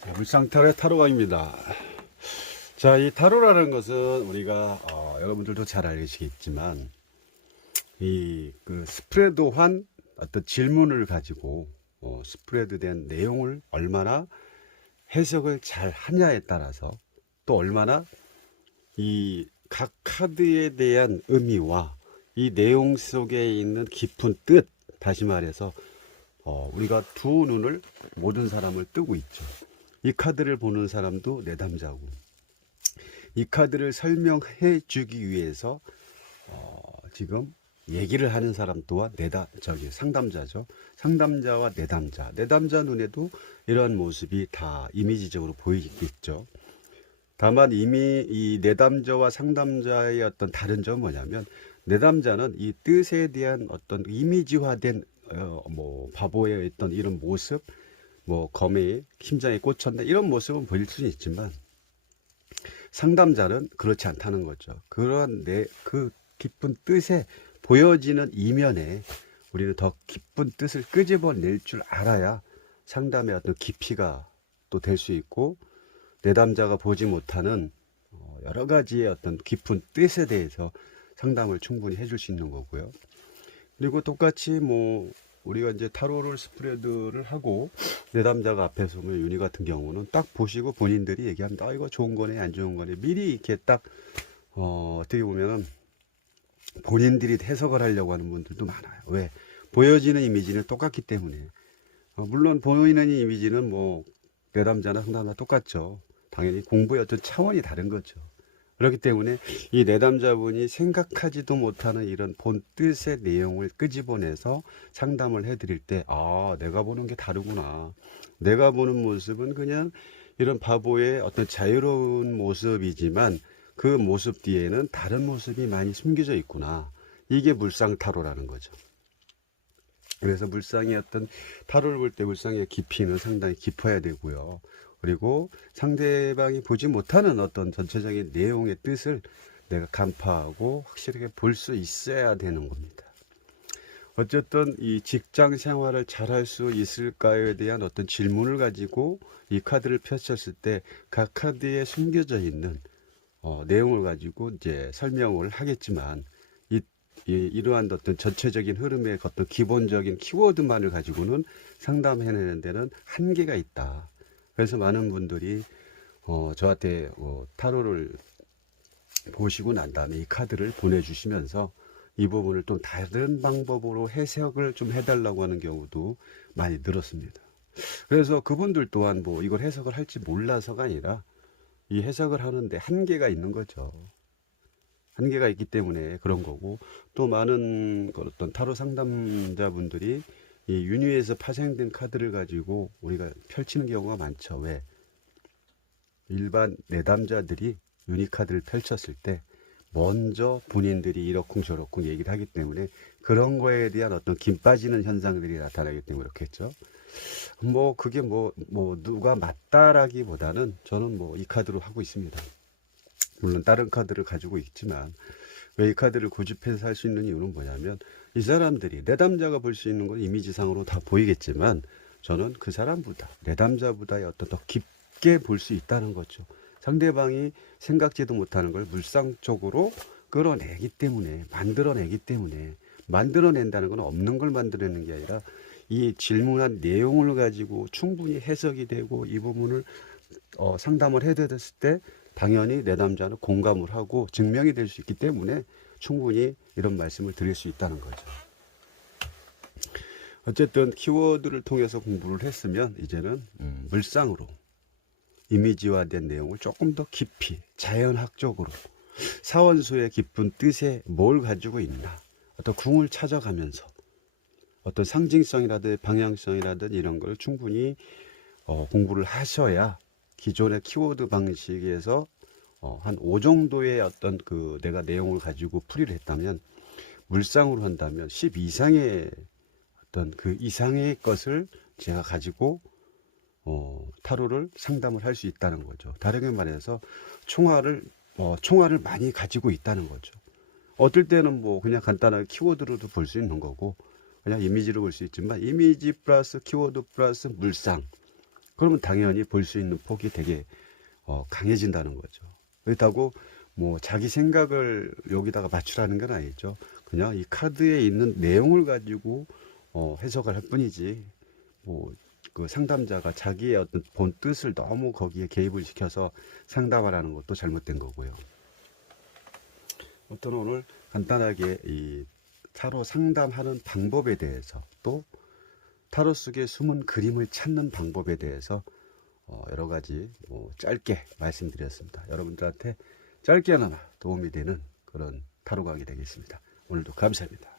자, 물상타로의 타로가입니다. 자, 이 타로라는 것은 우리가 여러분들도 잘 알시겠지만 이 그 스프레드한 어떤 질문을 가지고 스프레드된 내용을 얼마나 해석을 잘 하냐에 따라서 또 얼마나 이 각 카드에 대한 의미와 이 내용 속에 있는 깊은 뜻, 다시 말해서 우리가 두 눈을 모든 사람을 뜨고 있죠. 이 카드를 보는 사람도 내담자고, 이 카드를 설명해 주기 위해서 지금 얘기를 하는 사람 또한 상담자죠. 상담자와 내담자, 내담자 눈에도 이러한 모습이 다 이미지적으로 보이겠죠. 다만 이미 이 내담자와 상담자의 어떤 다른 점은 뭐냐면, 내담자는 이 뜻에 대한 어떤 이미지화된 뭐 바보의 어떤 이런 모습, 뭐 검에 심장에 꽂혔다 이런 모습은 보일 수는 있지만, 상담자는 그렇지 않다는 거죠. 그런 그 깊은 뜻에 보여지는 이면에 우리는 더 깊은 뜻을 끄집어낼 줄 알아야 상담의 어떤 깊이가 또 될 수 있고, 내담자가 보지 못하는 여러 가지의 어떤 깊은 뜻에 대해서 상담을 충분히 해줄 수 있는 거고요. 그리고 똑같이 뭐 우리가 이제 타로를 스프레드를 하고 내담자가 앞에 서면 윤희 같은 경우는 딱 보시고 본인들이 얘기합니다. 아, 이거 좋은 거네, 안 좋은 거네. 미리 이렇게 딱 어떻게 보면은 본인들이 해석을 하려고 하는 분들도 많아요. 왜? 보여지는 이미지는 똑같기 때문에. 물론 보이는 이미지는 뭐 내담자나 상담자 똑같죠. 당연히 공부의 어떤 차원이 다른 거죠. 그렇기 때문에 이 내담자분이 생각하지도 못하는 이런 본 뜻의 내용을 끄집어내서 상담을 해드릴 때, 아, 내가 보는 게 다르구나. 내가 보는 모습은 그냥 이런 바보의 어떤 자유로운 모습이지만 그 모습 뒤에는 다른 모습이 많이 숨겨져 있구나. 이게 물상타로라는 거죠. 그래서 물상의 어떤 타로를 볼 때 물상의 깊이는 상당히 깊어야 되고요. 그리고 상대방이 보지 못하는 어떤 전체적인 내용의 뜻을 내가 간파하고 확실하게 볼 수 있어야 되는 겁니다. 어쨌든 이 직장 생활을 잘할 수 있을까에 대한 어떤 질문을 가지고 이 카드를 펼쳤을 때 각 카드에 숨겨져 있는 내용을 가지고 이제 설명을 하겠지만, 이러한 어떤 전체적인 흐름의 어떤 기본적인 키워드만을 가지고는 상담해내는 데는 한계가 있다. 그래서 많은 분들이 저한테 타로를 보시고 난 다음에 이 카드를 보내주시면서 이 부분을 좀 다른 방법으로 해석을 좀 해달라고 하는 경우도 많이 늘었습니다. 그래서 그분들 또한 뭐 이걸 해석을 할지 몰라서가 아니라 이 해석을 하는데 한계가 있는 거죠. 한계가 있기 때문에 그런 거고, 또 많은 어떤 타로 상담자분들이 이 윤회에서 파생된 카드를 가지고 우리가 펼치는 경우가 많죠. 왜? 일반 내담자들이 유니 카드를 펼쳤을 때 먼저 본인들이 이러쿵저러쿵 얘기를 하기 때문에 그런 거에 대한 어떤 김 빠지는 현상들이 나타나기 때문에 그렇겠죠. 뭐 그게 뭐 누가 맞다라기보다는 저는 뭐 이 카드로 하고 있습니다. 물론 다른 카드를 가지고 있지만, 왜 이 카드를 고집해서 할 수 있는 이유는 뭐냐면, 이 사람들이 내담자가 볼 수 있는 건 이미지상으로 다 보이겠지만 저는 그 사람보다, 내담자보다의 어떤 더 깊게 볼 수 있다는 거죠. 상대방이 생각지도 못하는 걸 물상적으로 끌어내기 때문에, 만들어내기 때문에, 만들어낸다는 건 없는 걸 만들어내는 게 아니라 이 질문한 내용을 가지고 충분히 해석이 되고 이 부분을 상담을 해드렸을 때 당연히 내담자는 공감을 하고 증명이 될 수 있기 때문에 충분히 이런 말씀을 드릴 수 있다는 거죠. 어쨌든 키워드를 통해서 공부를 했으면 이제는 물상으로 이미지화된 내용을 조금 더 깊이 자연학적으로 사원소의 깊은 뜻에 뭘 가지고 있나, 어떤 궁을 찾아가면서 어떤 상징성이라든 방향성이라든 이런 걸 충분히 공부를 하셔야 기존의 키워드 방식에서 한 5 정도의 어떤 그 내가 내용을 가지고 풀이를 했다면, 물상으로 한다면 10 이상의 어떤 그 이상의 것을 제가 가지고 타로를 상담을 할 수 있다는 거죠. 다르게 말해서 총알을 많이 가지고 있다는 거죠. 어떨 때는 뭐 그냥 간단하게 키워드로도 볼 수 있는 거고, 그냥 이미지로 볼 수 있지만, 이미지 플러스 키워드 플러스 물상, 그러면 당연히 볼 수 있는 폭이 되게 강해진다는 거죠. 그렇다고 뭐 자기 생각을 여기다가 맞추라는 건 아니죠. 그냥 이 카드에 있는 내용을 가지고 해석을 할 뿐이지, 뭐 그 상담자가 자기의 어떤 본 뜻을 너무 거기에 개입을 시켜서 상담을 하는 것도 잘못된 거고요. 아무튼 오늘 간단하게 이 타로 상담하는 방법에 대해서, 또 타로 속의 숨은 그림을 찾는 방법에 대해서 여러 가지 짧게 말씀드렸습니다. 여러분들한테 짧게나마 도움이 되는 그런 타로 강의 되겠습니다. 오늘도 감사합니다.